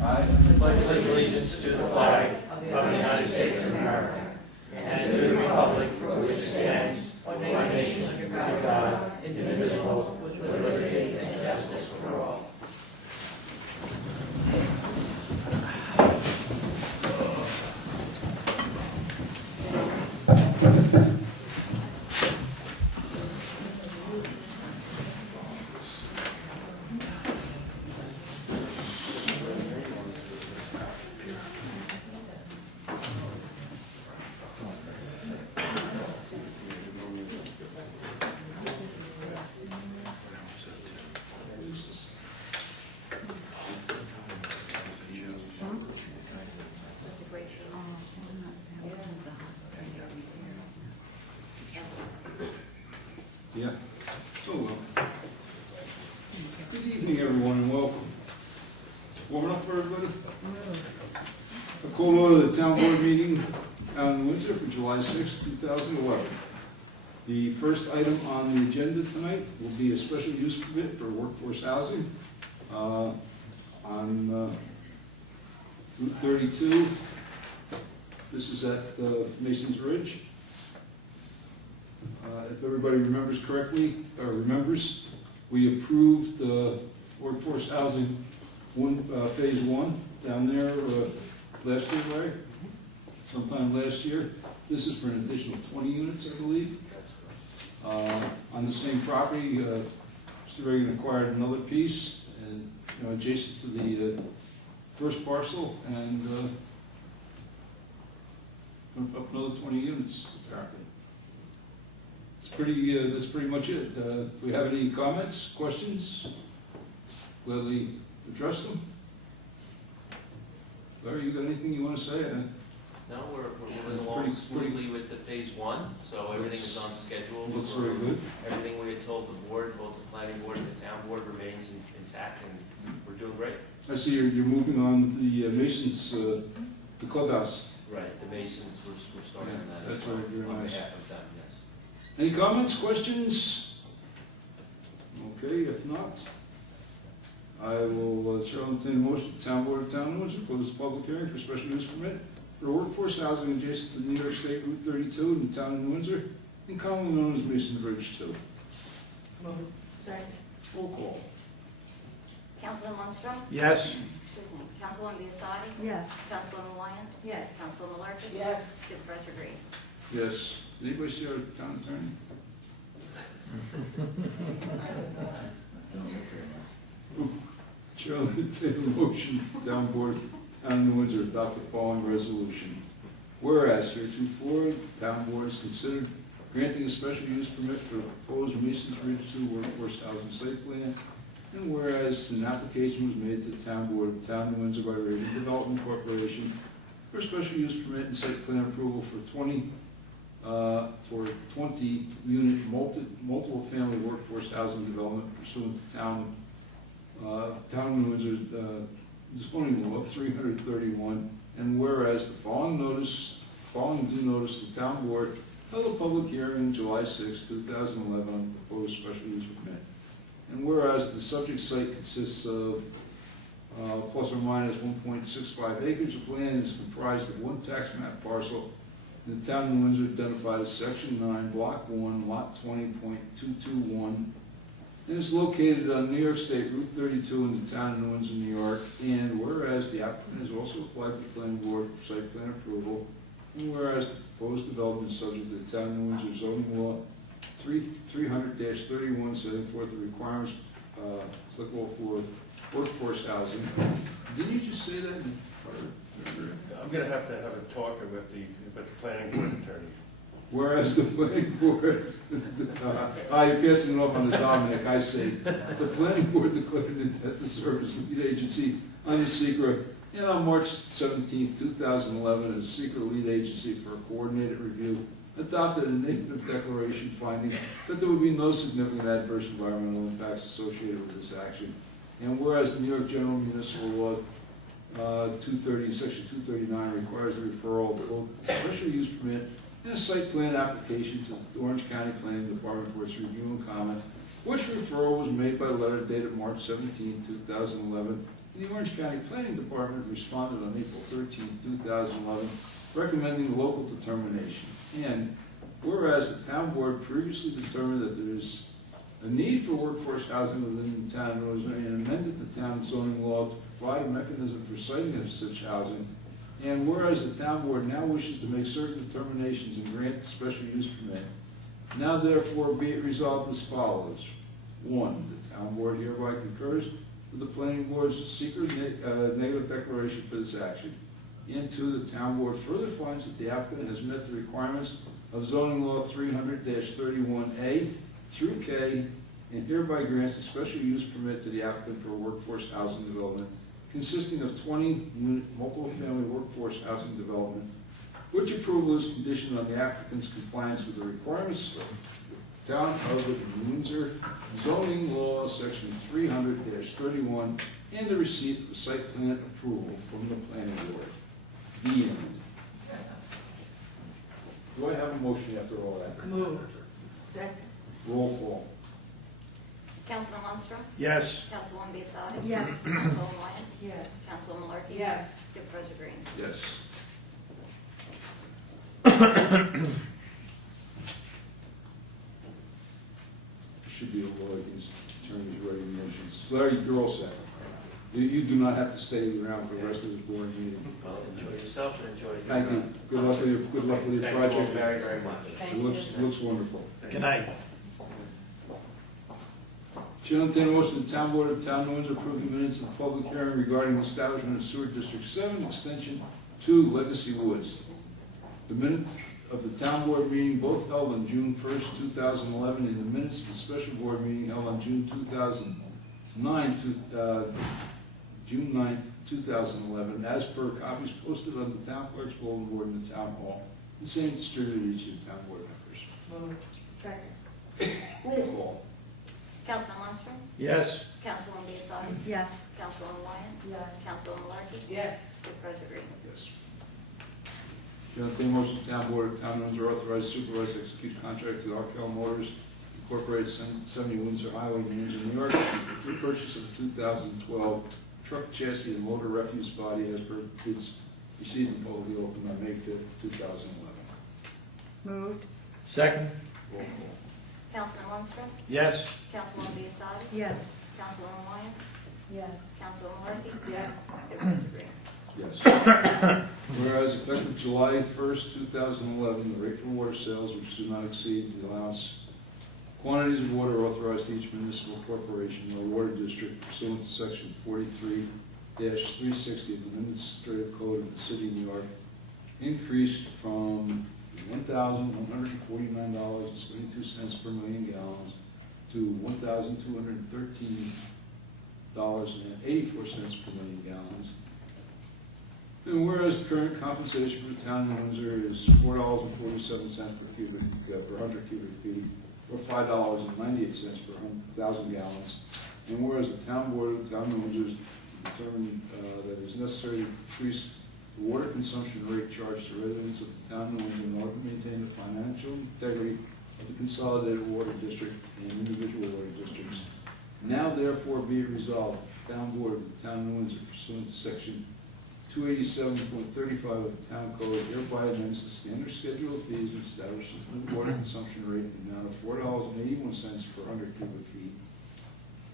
I pledge allegiance to the flag of the United States of America and to the republic for which it stands, one nation under God, indivisible, with liberty and justice for all. Yeah. Oh, well. Good evening, everyone, and welcome. Warming up for everybody? A call order of the town board meeting out in Windsor for July 6, 2011. The first item on the agenda tonight will be a special use permit for workforce housing on Route 32. This is at Mason's Ridge. If everybody remembers correctly, we approved workforce housing phase one down there last year, right? Sometime last year. This is for an additional 20 units, I believe. On the same property, Mr. Reagan acquired another piece, and adjacent to the first parcel, and up another 20 units apparently. That's pretty much it. Do we have any comments, questions? Gladly address them. Larry, you got anything you want to say? No, we're moving along smoothly with the phase one, so everything is on schedule. Looks very good. Everything we had told the board, both the planning board and the town board, remains intact, and we're doing great. I see you're moving on the Masons, the clubhouse. Right, the Masons, we're starting on that. That's very on nice. behalf of them, yes. Any comments, questions? Okay, if not, I will entertain a motion. The town board of Town of Windsor close the public hearing for special use permit for workforce housing adjacent to New York State Route 32 in the town of Windsor, and commonly known as Mason's Ridge 2. Second. Roll call. Councilman Lundstrom? Yes. Councilwoman Biassadi? Yes. Councilwoman Wyatt? Yes. Councilwoman Larkin? Yes. Supervisor Green? Yes. Did anybody see our town attorney? Chair will entertain a motion, town board, town of Windsor adopt the following resolution. Whereas heretofore, the town board has considered granting a special use permit for the proposed Mason's Ridge 2 workforce housing site plan, and whereas an application was made to the town board of the town of Windsor by Raven Development Corporation for a special use permit and site plan approval for 20 unit multiple family workforce housing development pursuant to town of Windsor's zoning law 331, and whereas the following due notice, the town board held a public hearing on July 6, 2011 on the proposed special use permit. And whereas the subject site consists of plus or minus 1.65 acres of land and is comprised of one tax map parcel in the town of Windsor identified as Section 9, Block 1, Lot 20.221, and is located on New York State Route 32 in the town of Windsor, New York. And whereas the applicant has also applied to the planning board for site plan approval, and whereas the proposed development is subject to the town of Windsor zoning law 300-31, setting forth the requirements applicable for workforce housing. Didn't you just say that? I'm going to have a talk with the planning board attorney. Whereas the planning board, you're passing it off on the Dominic, I say, the planning board declared intent to serve as lead agency on the SECRA, and on March 17, 2011, as SECRA lead agency for a coordinated review, adopted a negative declaration finding that there would be no significant adverse environmental impacts associated with this action. And whereas the New York General Municipal Law 230, Section 239 requires the referral of both a special use permit and a site plan application to the Orange County Planning Department for its review and comment, which referral was made by letter dated March 17, 2011, And the Orange County Planning Department responded on April 13, 2011, recommending local determination. And whereas the town board previously determined that there is a need for workforce housing within the town of Windsor and amended the town zoning law to provide a mechanism for siting of such housing. And whereas the town board now wishes to make certain determinations and grant the special use permit, now therefore be it resolved as follows. 1, the town board hereby concurs with the planning board's secret negative declaration for this action. And 2, the town board further finds that the applicant has met the requirements of zoning law 300-31A through K, and hereby grants a special use permit to the applicant for a workforce housing development consisting of 20-unit multiple-family workforce housing development, which approval is conditioned on the applicant's compliance with the requirements of the Town of Windsor zoning law, section 300-31, and the receipt of site plan approval from the planning board. The end. Do I have a motion after all that? Moved. Second. Roll call. Councilman Lundstrom? Yes. Councilwoman Biassadi? Yes. Councilwoman Wyatt? Yes. Councilwoman Malarkey? Yes. Supervisor Green? Yes. Should be a law against attorneys writing motions. Larry, you're all set. You do not have to stay around for the rest of this board meeting. Well, enjoy yourself and enjoy your. Thank you. Good luck with your, good luck with your Thank you all project. very, very much. Thank It looks wonderful. Good night. Chair will entertain a motion the town board of the town of Windsor approve the minutes of the public hearing regarding the establishment of sewer district 7 extension to Legacy Woods. The minutes of the town board meeting both held on June 1st, 2011, and the minutes of the special board meeting held on June 9th, 2011, as per copies posted on the town clerk's bulletin board in the town hall, the same distributed to each of the town board members. Moved. Second. Roll call. Councilman Lundstrom? Yes. Councilwoman Biassadi? Yes. Councilwoman Wyatt? Yes. Councilwoman Malarkey? Yes. Supervisor Green? Yes. Chair will entertain a motion the town board of town of Windsor authorize supervisor to execute contract with Arkell Motors Incorporated, 70 Windsor Highway, New Windsor, New York, for the purchase of a 2012 truck chassis and motor refuse body as per bids received and publicly opened on May 5th, 2011. Moved. Second? Roll call. Councilman Lundstrom? Yes. Councilwoman Biassadi? Yes. Councilwoman Wyatt? Yes. Councilwoman Malarkey? Yes. Supervisor Green? Yes. Whereas effective July 1st, 2011, the rate for water sales which do not exceed the allowance quantities of water authorized to each municipal corporation or water district pursuant to section 43-360 of the Administrative Code of the City of New York increased from $1,149.72 per million gallons to $1,213.84 per million gallons. And whereas the current compensation for the town of Windsor is $4.47 per 100 cubic feet, or $5.98 per 1,000 gallons. And whereas the town board of the town of Windsor determined that it is necessary to increase the water consumption rate charged to residents of the town of Windsor in order to maintain the financial integrity of the consolidated water district and individual water districts. Now therefore be it resolved, the town board of the town of Windsor pursuant to section 287.35 of the town code hereby amends the standard schedule of fees and establishes the water consumption rate in the amount of $4.81 per 100 cubic feet,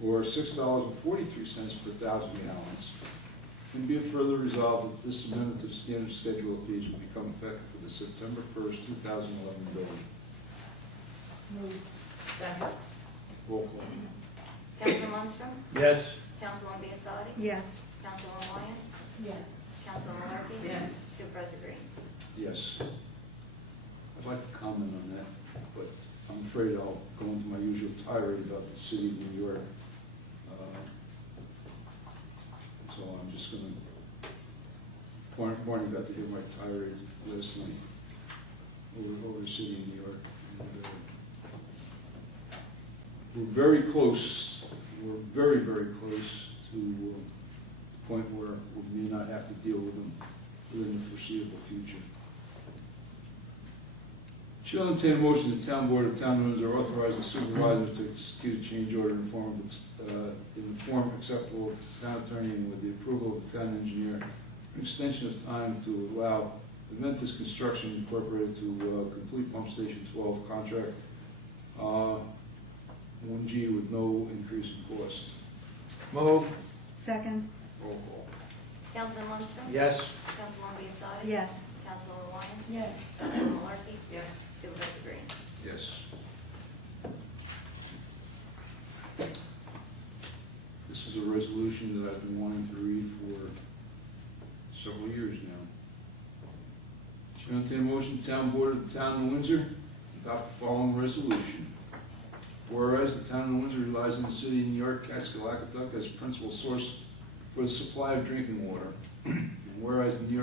or $6.43 per 1,000 gallons. And be it further resolved that this amendment to the standard schedule of fees will become effective for the September 1st, 2011 billing. Moved. Second. Roll call. Councilman Lundstrom? Yes. Councilwoman Biassadi? Yes. Councilwoman Wyatt? Yes. Councilwoman Malarkey? Yes. Supervisor Green? Yes. I'd like to comment on that, but I'm afraid I'll go into my usual tirade about the city of New York. So I'm just going to, Barney got to hear my tirade last night over the city of New York. And, we're very close, we're very, very close to the point where we may not have to deal with them within the foreseeable future. Shall entertain a motion that the town board of the town of Windsor authorize the supervisor to execute a change order in the form acceptable to the town attorney and with the approval of the town engineer, an extension of time to allow Aventus Construction Incorporated to complete Pump Station 12 contract 1G with no increase in cost. Move. Second. Roll call. Councilman Lundstrom? Yes. Councilwoman Biassiatti? Yes. Councilwoman Wyatt? Yes. Councilman Malarkey? Yes. Supervisor Green? Yes. This is a resolution that I've been wanting to read for several years now. Shall I entertain a motion, the town board of the town of Windsor adopt the following resolution. Whereas the town of Windsor relies on the city of New York, Catskill-Aqueduct as principal source for the supply of drinking water. And whereas the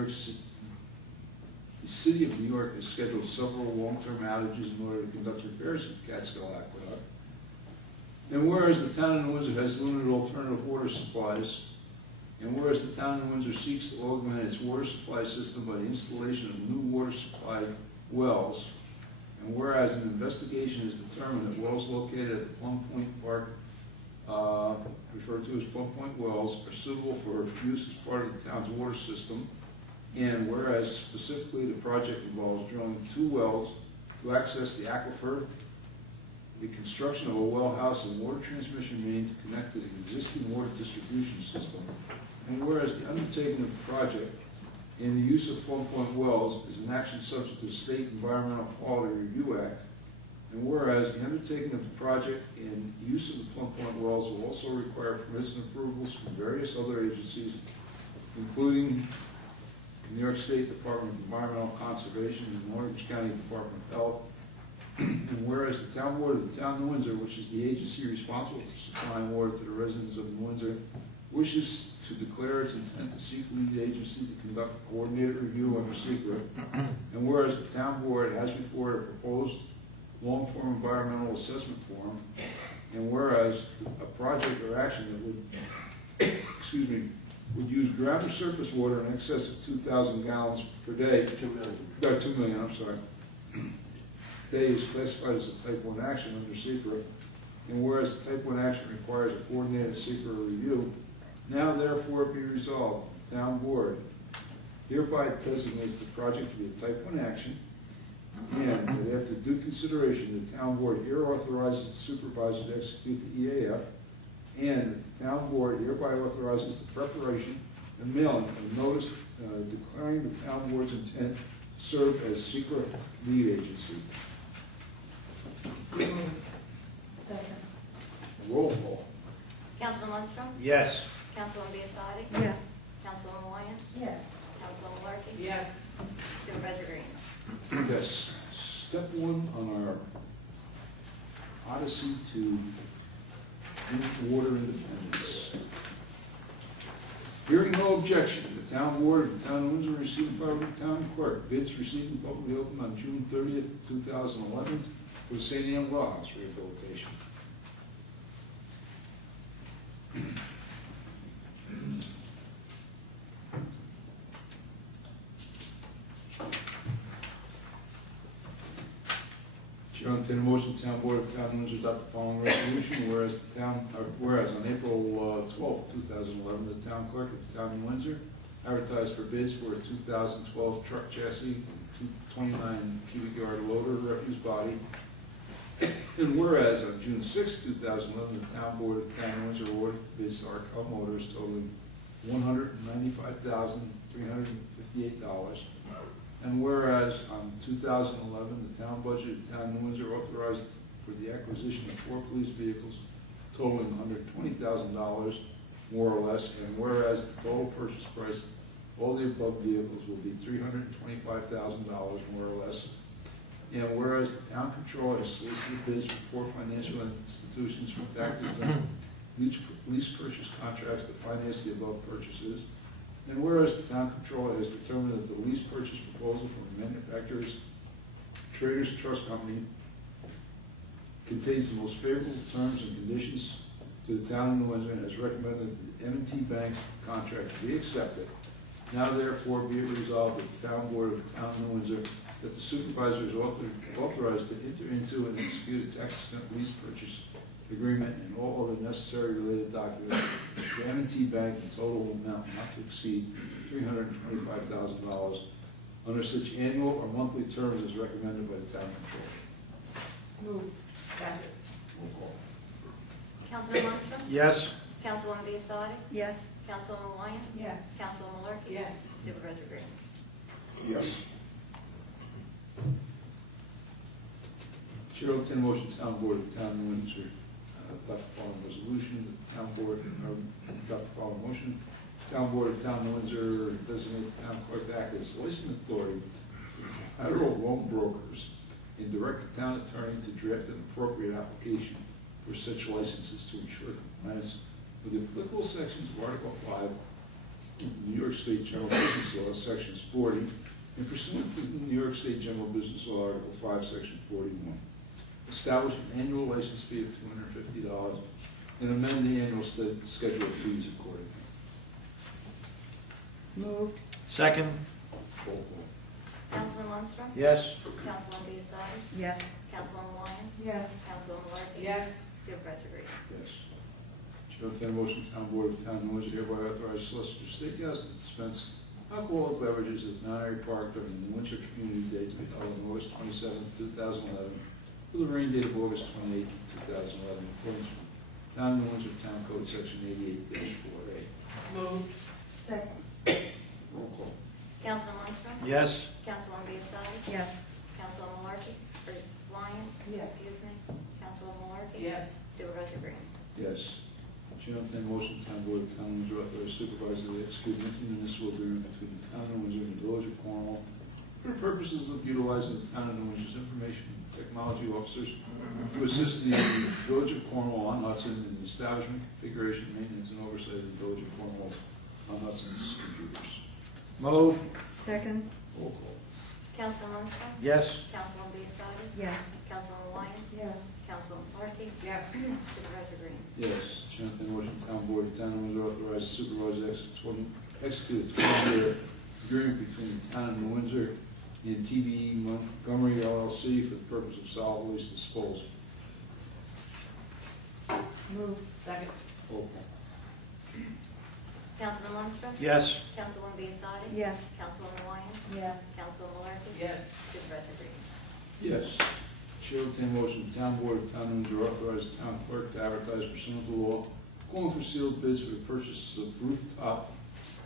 city of New York has scheduled several long-term outages in order to conduct repairs at the Catskill-Aqueduct. And whereas the town of Windsor has limited alternative water supplies, and whereas the town of Windsor seeks to augment its water supply system by the installation of new water supply wells, and whereas an investigation has determined that wells located at the Plum Point Park, referred to as Plum Point wells, are suitable for use as part of the town's water system, and whereas specifically the project involves drilling 2 wells to access the aquifer, the construction of a well house and water transmission main to connect to the existing water distribution system, and whereas the undertaking of the project and the use of Plum Point wells is an action subject to the State Environmental Quality Review Act, and whereas the undertaking of the project and use of the Plum Point wells will also require permits and approvals from various other agencies, including the New York State Department of Environmental Conservation and the Orange County Department of Health, and whereas the town board of the town of Windsor, which is the agency responsible for supplying water to the residents of New Windsor, wishes to declare its intent to seek lead agency to conduct a coordinated review under secret, and whereas the town board has before it a proposed long-form environmental assessment form, and whereas a project or action that would, would use ground or surface water in excess of 2,000 gallons per day. 2 million. 2 million, I'm sorry. Day is classified as a type 1 action under secret, and whereas the type 1 action requires a coordinated secret review, now therefore be resolved, the town board hereby designates the project to be a type 1 action, and that after due consideration, the town board here authorizes the supervisor to execute the EAF, and that the town board hereby authorizes the preparation and mailing of notice declaring the town board's intent to serve as secret lead agency. Second. Roll call. Councilman Lundstrom? Yes. Councilwoman Biassiatti? Yes. Councilwoman Wyatt? Yes. Councilwoman Malarkey? Yes. Supervisor Green? Yes, step 1 on our odyssey to water independence. Hearing no objection, the town board of the town of Windsor received by the town clerk bids received and publicly opened on June 30th, 2011 for the St. Anne Well House rehabilitation. Chair, I'll entertain a motion, the town board of the town of Windsor adopt the following resolution, whereas on April 12th, 2011, the town clerk of the town of Windsor advertised for bids for a 2012 truck chassis, 29 cubic yard loader refuse body. And whereas on June 6, 2011, the town board of the town of Windsor awarded bids to Arkel Motors totaling $195,358. And whereas on 2011, the town budget of the town of Windsor authorized for the acquisition of 4 police vehicles totaling $120,000 more or less, and whereas the total purchase price of all the above vehicles will be $325,000 more or less, and whereas the town controller has solicited bids for 4 financial institutions for taxes on lease purchase contracts to finance the above purchases, and whereas the town controller has determined that the lease purchase proposal from manufacturers Traders Trust Company contains the most favorable terms and conditions to the town of New Windsor and has recommended that the M&T Bank contract be accepted. Now therefore be it resolved that the town board of the town of New Windsor that the supervisor is authorized to enter into and execute a tax exempt lease purchase agreement and all other necessary related documents with the M&T Bank in total amount not to exceed $325,000 under such annual or monthly terms as recommended by the town controller. Move. Second. Roll call. Councilman Lundstrom? Yes. Councilwoman Biassadi? Yes. Councilwoman Wyatt? Yes. Councilwoman Markey? Yes. Supervisor Green? Yes. Chair will entertain a motion, town board of the town of Windsor adopt the following resolution. The town board adopt the following motion. Town board of the town of Windsor designate the town clerk to act as licensing authority for federal loan brokers and direct the town attorney to draft an appropriate application for such licenses to ensure compliance with the applicable sections of Article 5 of New York State General Business Law, Sections 40, and pursuant to the New York State General Business Law, Article 5, Section 41. Establish an annual license fee of $250 and amend the annual schedule of fees accordingly. Moved. Second. Roll call. Councilman Lundstrom? Yes. Councilwoman Biassadi? Yes. Councilwoman Wyatt? Yes. Councilwoman Markey? Yes. Supervisor Green? Yes. Chair will entertain a motion, town board of the town of Windsor hereby authorize Solicitor Steakhouse to dispense alcoholic beverages at Monterey Park during the Winter Community Day to be held on August 27, 2011, with a rain date of August 28, 2011, according to Town of Windsor Town Code Section 88-4A. Moved. Second. Roll call. Councilman Lundstrom? Yes. Councilwoman Biassadi? Yes. Councilwoman Markey? Or Wyatt? Yes. Excuse me. Councilwoman Markey? Yes. Supervisor Green? Yes. Chair will entertain a motion, town board of the town of Windsor authorize supervisor to execute an intermunicipal agreement between the town of Windsor and the village of Cornwall for purposes of utilizing the town of Windsor's information technology officers to assist the village of Cornwall on Hudson in the establishment, configuration, maintenance, and oversight of the village of Cornwall on Hudson's computers. Move. Second. Roll call. Councilman Lundstrom? Yes. Councilwoman Biassadi? Yes. Councilwoman Wyatt? Yes. Councilwoman Markey? Yes. Supervisor Green? Yes. Chair will entertain a motion, town board of the town of Windsor authorize the supervisor to execute a 20-year agreement between the town of New Windsor and TVE Montgomery LLC for the purpose of solid waste disposal. Moved. Second. Roll call. Councilman Lundstrom? Yes. Councilwoman Biassadi? Yes. Councilwoman Wyatt? Yes. Councilwoman Markey? Yes. Supervisor Green? Yes. Chair will entertain a motion, the town board of the town of Windsor authorize the town clerk to advertise pursuant to law, calling for sealed bids for the purchase of rooftop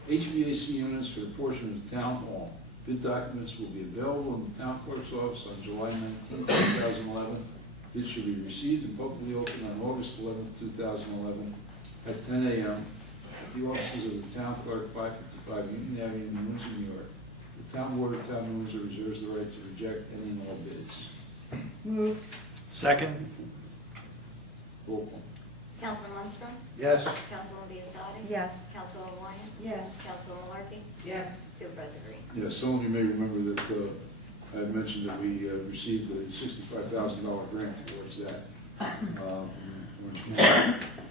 HVAC units for the portion of the town hall. Bid documents will be available in the town clerk's office on July 19, 2011. Bids should be received and publicly opened on August 11, 2011 at 10 a.m. at the offices of the town clerk, 555 Newton Avenue, New Windsor, New York. The town board of the town of Windsor reserves the right to reject any and all bids. Moved. Second. Roll call. Councilman Lundstrom? Yes. Councilwoman Biassadi? Yes. Councilwoman Wyatt? Yes. Councilwoman Markey? Yes. Supervisor Green? Yes, some of you may remember that I had mentioned that we received a $65,000 grant towards that. An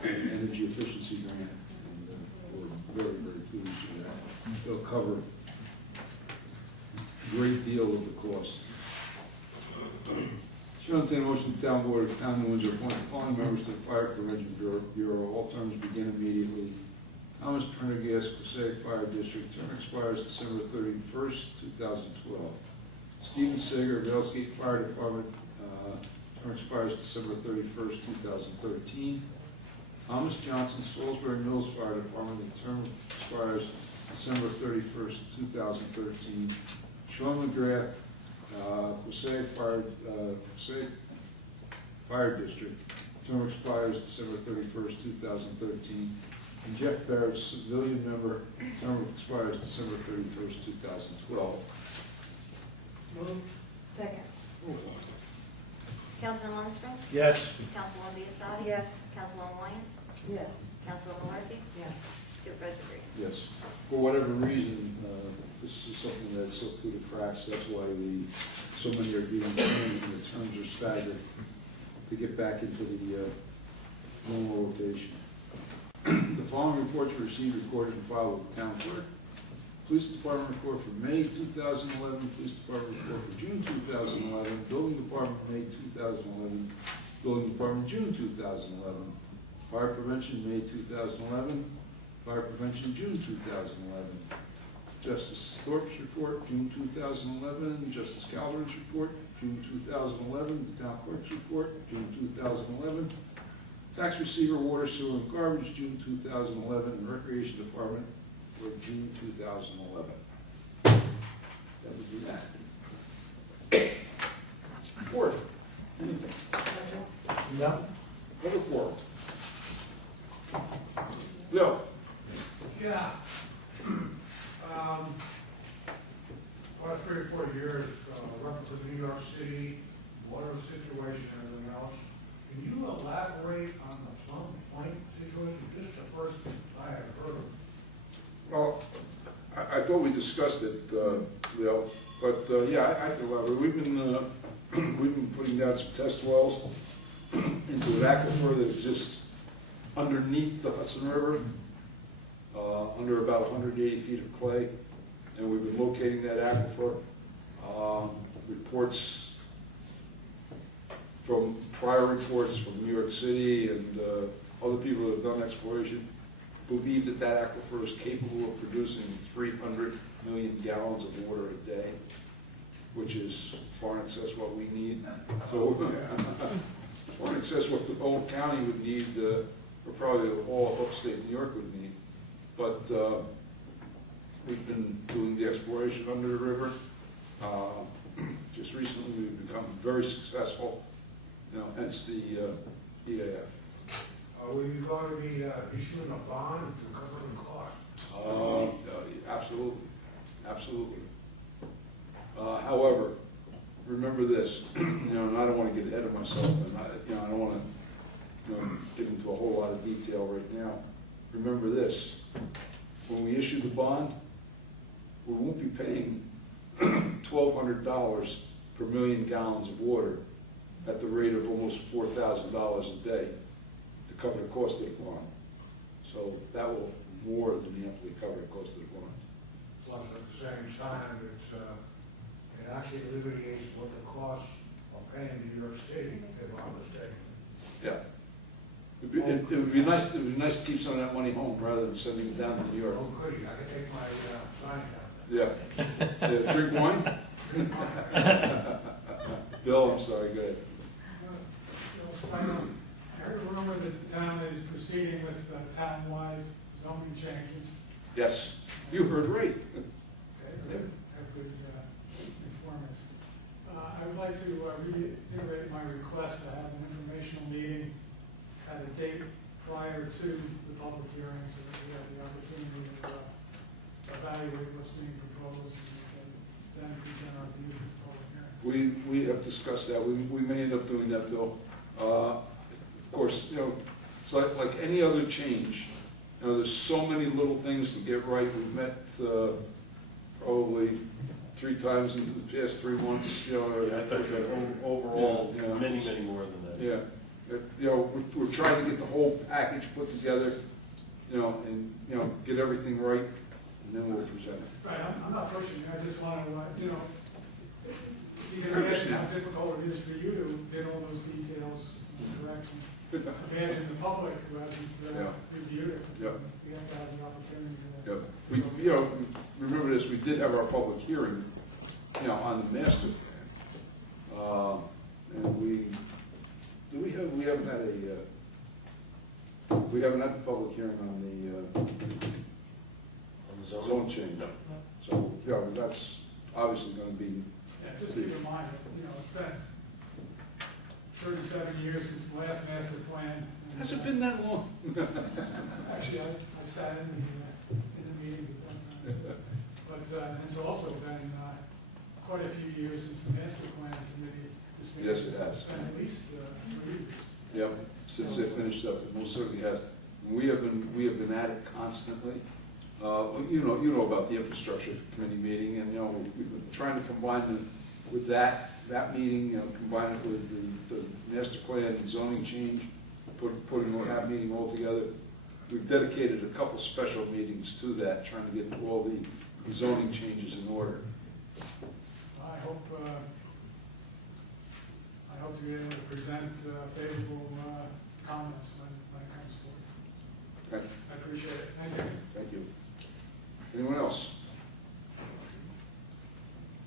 energy efficiency grant, and we're very, very pleased with that. It'll cover a great deal of the cost. Chair will entertain a motion, the town board of the town of New Windsor appoint the following members to the Fire Prevention Bureau. All terms begin immediately. Thomas Prendergast, Passaic Fire District, term expires December 31st, 2012. Stephen Sager, Valesgate Fire Department, term expires December 31st, 2013. Thomas Johnson, Salisbury Mills Fire Department, the term expires December 31st, 2013. Sean McGrath, Passaic Fire District, term expires December 31st, 2013. And Jeff Barrett, civilian member, term expires December 31st, 2012. Moved. Second. Roll call. Councilman Lundstrom? Yes. Councilwoman Biassadi? Yes. Councilwoman Wyatt? Yes. Councilwoman Markey? Yes. Supervisor Green? Yes. For whatever reason, this is something that slipped through the cracks. That's why so many are being changed and the terms are staggered to get back into the normal rotation. The following reports were received, recorded, and filed with the town clerk. Police Department report for May 2011, Police Department report for June 2011, Building Department May 2011, Building Department June 2011, Fire Prevention May 2011, Fire Prevention June 2011, Justice Thorpe's report June 2011, Justice Calvert's report June 2011, the Town Clerk's report June 2011, Tax Receiver, Water, Sewer, and Garbage June 2011, and Recreation Department for June 2011. That would be that. Report. Anything? No. Other report. Bill. Yeah. Last 3 or 4 years, reference to New York City, water situation and everything else. Can you elaborate on the Plum Point situation? This is the first I have heard of. Well, I thought we discussed it, Leo, but yeah, I feel that way. We've been putting down some test wells into an aquifer that exists underneath the Hudson River, under about 180 feet of clay, and we've been locating that aquifer. Reports from prior reports from New York City and other people that have done exploration believe that that aquifer is capable of producing 300 million gallons of water a day, which is far in excess of what we need. So, far in excess of what the whole county would need, or probably all of upstate New York would need. But we've been doing the exploration under the river. Just recently, we've become very successful, hence the EAF. Are we going to be issuing a bond to cover the cost? Absolutely, absolutely. However, remember this, and I don't want to get ahead of myself, and I don't want to get into a whole lot of detail right now. Remember this, when we issue the bond, we won't be paying $1,200 per million gallons of water at the rate of almost $4,000 a day to cover the cost of the bond. So that will more than amply cover the cost of the bond. Plus, at the same time, it actually alleviates what the costs of paying to New York City, if I'm mistaken. Yeah. It would be nice to keep some of that money home rather than sending it down to New York. Oh, goody, I can take my sign down. Yeah. Drink wine? Bill, I'm sorry, go ahead. I heard a rumor that the town is proceeding with town-wide zoning changes. Yes, you heard right. Okay, good. Have good informants. I would like to reiterate my request to have an informational meeting at a date prior to the public hearing so that we have the opportunity to evaluate what's being proposed and then present our views at the public hearing. We have discussed that. We may end up doing that, Bill. Of course, it's like any other change. There's so many little things to get right. We've met probably 3 times in the past 3 months. Yeah, I thought you had overall many more than that. Yeah. We're trying to get the whole package put together, and get everything right, and then we'll present it. Right, I'm not pushing you, I just want to, you can imagine how difficult it is for you to get all those details correct. Imagine the public who hasn't reviewed it. Yeah. We have to have the opportunity to. Yeah. Remember this, we did have our public hearing, on the master plan. And we haven't had the public hearing on the zone change. So, that's obviously going to be. Yeah, just keep in mind, that, it's been 37 years since the last master plan. Has it been that long? Actually, I sat in the meetings at that time. But it's also been quite a few years since the master plan committee. Yes, it has. It's been at least 3 years. Yep, since they finished up, it most certainly has. We have been at it constantly. You know about the infrastructure committee meeting, and we've been trying to combine them with that meeting, combine it with the master plan and zoning change, putting that meeting all together. We've dedicated a couple special meetings to that, trying to get all the zoning changes in order. I hope to be able to present favorable comments when it comes forth. Okay, I appreciate it. Thank you. thank you. Anyone else?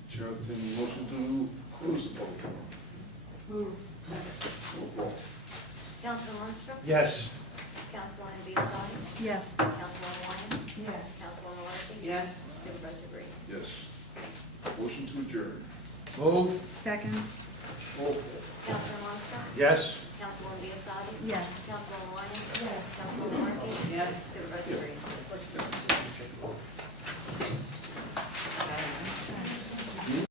Chair, will take a motion to close the public hearing. Move. Roll call. Councilman Lundstrom? Yes. Councilwoman Biassiatti? Yes. Councilwoman Williams? Yes. Councilwoman Markey? Yes. Supervisor Green? Yes. Motion to adjourn. Move. Second. Roll call. Councilman Lundstrom? Yes. Councilwoman Biassiatti? Yes. Councilwoman Williams? Yes. Councilwoman Markey? Yes. Supervisor Green?